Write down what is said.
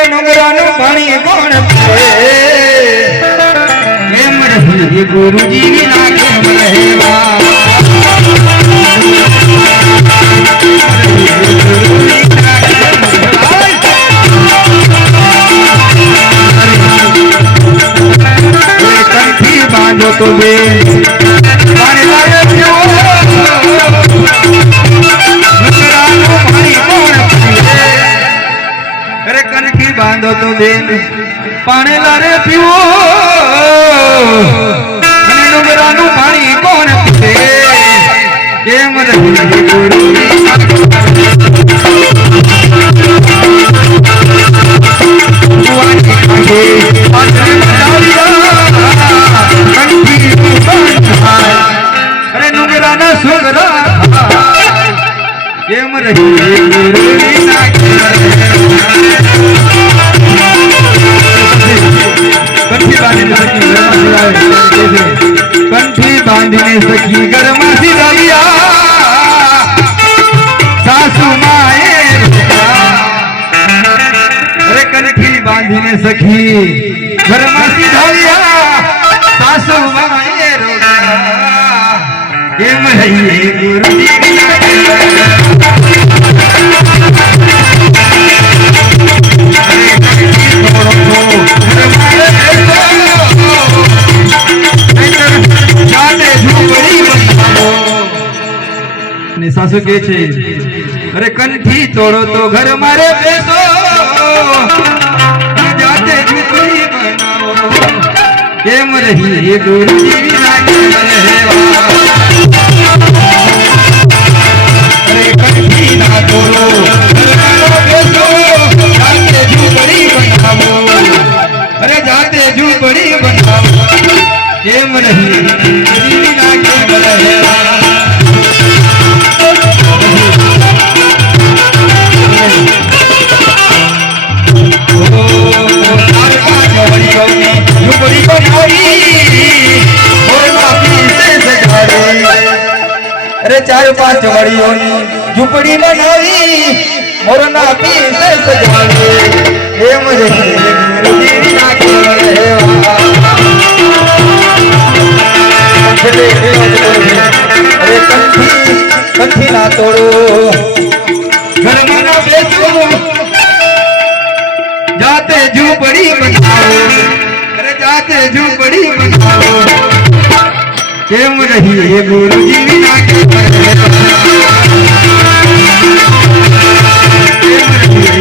અરે ડુંગરાનું પાણી કોણ પીવે એમ રહી ગુરુજી વિના કેમ રહેવા કંઠી બાંધો તો બે પાણી લાગે પીવો ડુંગરાનું પાણી કોણ પીવે અરે કંઠી બાંધો તો બેન પાણી લારે પીવો અને ડુંગરાનું પાણી કોણ પીવે કેમ રહી ગુરુ અરે ડુંગરાના સુગરા કેમ રહી ગુરુ કંઠી બાંધીને સખી ઘરમાંથી રવિયા સાસુ માએ અરે કંઠી બાંધીને સખી ઘરમાંથી રવિયા સાસુ માએ રોયા કેમ રહીએ ગુરુજી સાસુ કે છે અરે કંઠી તોડો તો ઘર મારે બેસો જાતે ઝૂંપડી બનાવો કેમ રહી ગુરુજી વિના કેમ રહેવા અરે કંઠી ના તોડો ઘર મારે બેસો જાતે ઝૂંપડી બનાવો અરે જાતે ઝૂંપડી બનાવો કેમ રહી ગુરુજી વિના કેમ રહેવા अरे 4-5 वड़ियों झूपड़ी बनावी मोरना पीसे सजावे एम रे गुरुजी विना केम रहेवा अरे कंठी ना तोड़ो घर में ना बेचो जाते झूपड़ी बनाओ अरे जाते झूपड़ी बनाओ केम रही ये गुरुजी विना केम रहेवा केम रही